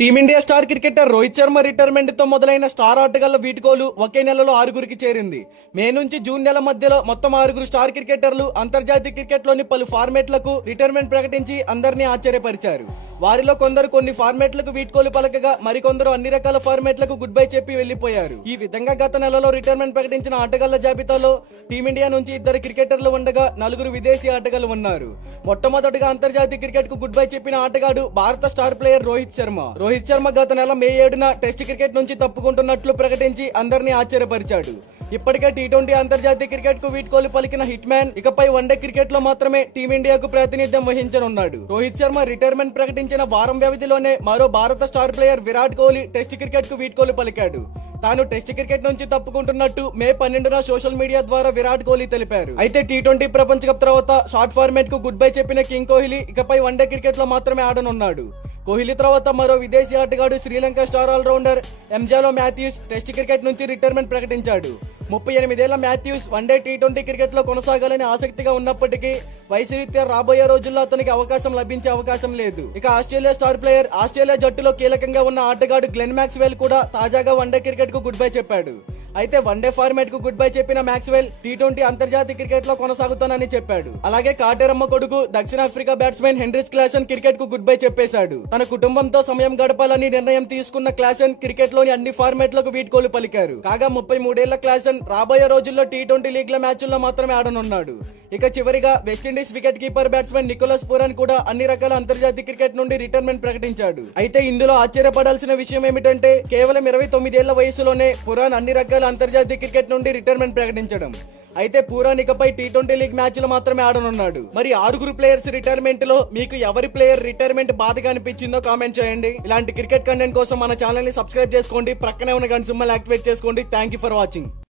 Team India star cricketer Rohit Sharma retirement తో మొదలైన star ఆటగాళ్ల వీడ్కోలు ఒకే నెలలో 6గురికి చేరింది. మే నుంచి జూన్ నెల మధ్యలో మొత్తం 6గురు స్టార్ క్రికెటర్లు అంతర్జాతీయ క్రికెట్ లోని పలు ఫార్మేట్లకు రిటైర్మెంట్ ప్రకటించి అందరినీ ఆశ్చర్యపరిచారు. వారిలో కొందరు కొన్ని ఫార్మేట్లకు వీడ్కోలు పలకగా మరికొందరు అన్ని రకాల ఫార్మేట్లకు గుడ్ బై చెప్పి వెళ్లిపోయారు. ఈ విధంగా గత నెలలో రిటైర్మెంట్ ప్రకటించిన ఆటగాళ్ల జాబితాలో టీమిండియా నుంచి 2 క్రికెటర్లు ఉండగా 4 విదేశీ ఆటగాళ్లు ఉన్నారు. మొట్టమొదటిగా అంతర్జాతీయ క్రికెట్ కు గుడ్ బై చెప్పిన ఆటగాడు భారత స్టార్ ప్లేయర్ రోహిత్ శర్మ. రోహిత్ శర్మ గత నెల మే 7న టెస్ట్ క్రికెట్ నుంచి తప్పుకుంటున్నట్లు ప్రకటించి అందరినీ ఆశ్చర్యపరిచాడు. ఇప్పటికే టీ20 అంతర్జాతీయ క్రికెట్ కు వీడ్కోలు పలికిన హిట్ మ్యాన్ ఇకపై వన్డే క్రికెట్ లో మాత్రమే టీమిండియాకు ప్రాతినిధ్యం వహించనున్నాడు. రోహిత్ శర్మ రిటైర్మెంట్ ప్రకటించిన వారం వ్యవధిలోనే మరో భారత star player Virat Kohli test cricket కు వీడ్కోలు పలికాడు. తాను టెస్ట్ క్రికెట్ నుంచి తప్పుకుంటున్నట్టు మే 12న సోషల్ మీడియా ద్వారా విరాట్ కోహ్లీ తెలిపారు. అయితే టీ20 ప్రపంచ కప్ తర్వాత షార్ట్ ఫార్మాట్ కు గుడ్ బై చెప్పిన కింగ్ కోహ్లీ ఇకపై వన్డే క్రికెట్ లో మాత్రమే ఆడనున్నాడు. కోహ్లీ తర్వాత మరో విదేశీ ఆటగాడు Sri Lanka star all rounder Angelo Mathews test cricket నుంచి రిటైర్మెంట్ ప్రకటించాడు. 38 ఏళ్ల మాథ్యూస్ వన్డే టీ20 క్రికెట్ లో కొనసాగాలని ఆసక్తిగా ఉన్నప్పటికీ వయసు రీత్యా రాబోయే రోజుల్లో అతనికి అవకాశం లభించే అవకాశం లేదు. ఇక ఆస్ట్రేలియా స్టార్ ప్లేయర్ ఆస్ట్రేలియా జట్టులో కీలకంగా ఉన్న ఆటగాడు గ్లెన్ మ్యాక్స్వెల్ కూడా తాజాగా వన్డే క్రికెట్ కు గుడ్ బై చెప్పాడు. అయితే వన్డే ఫార్మాట్ కు గుడ్ బై చెప్పిన మ్యాక్స్వెల్ టీ20 అంతర్జాతీయ క్రికెట్ లో కొనసాగుతానని చెప్పాడు. అలాగే కాటేరమ్మ కొడుకు దక్షిణాఫ్రికా బ్యాట్స్మెన్ హెన్రిచ్ క్లాసెన్ క్రికెట్ కు గుడ్ బై చెప్పేశాడు. తన కుటుంబంతో సమయం గడపాలని నిర్ణయం తీసుకున్న క్లాసెన్ క్రికెట్ లోని అన్ని ఫార్మాట్లకు వీడ్కోలు పలికారు. కాగా 33 ఏళ్ల క్లాసెన్ రాబోయే రోజుల్లో టీ20 లీగ్ల మ్యాచ్ల్లో మాత్రమే ఆడనున్నాడు. ఇక చివరిగా West Indies wicket keeper batsmen Nicholas Pooran కూడా అన్ని రకాల అంతర్జాతీయ క్రికెట్ నుండి రిటైర్మెంట్ ప్రకటించాడు. అయితే ఇందులో ఆశ్చర్యపడాల్సిన విషయం ఏమిటంటే కేవలం 29 ఏళ్ల వయసులోనే పురాన్ అన్ని రకాల అంతర్జాతీయ క్రికెట్ నుండి రిటైర్మెంట్ ప్రకటించడం. అయితే పూరాన్ ఇకపై టీ20 లీగ్ మ్యాచ్లు మాత్రమే ఆడనున్నాడు. మరి 6గురు ప్లేయర్స్ రిటైర్మెంట్ లో మీకు ఎవరి ప్లేయర్ రిటైర్మెంట్ బాధగా అనిపించిందో కామెంట్ చేయండి. ఇలాంటి క్రికెట్ కంటెంట్ కోసం మన ఛానల్ ని సబ్స్క్రైబ్ చేసుకోండి. ప్రక్కనే ఉన్న గంట సింబల్ యాక్టివేట్ చేసుకోండి. Thank you for watching.